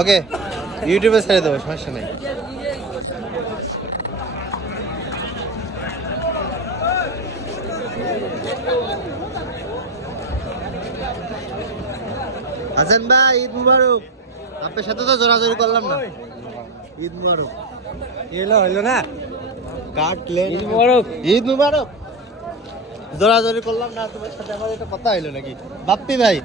ওকে ইউটিউবে ছেড়ে দেবো, সমস্যা নেই। হাসান ভাই ঈদ মুবারক। আপনার সাথে তো জোরাজোরি করলাম না। ঈদ মুবারক। হইলো না, কাটলেন ঈদ মুবারক। ঈদ মুবারক। জোরাজোরি করলাম না তোমার সাথে, আমার এটা কথা হইলো নাকি বাপ্পি ভাই?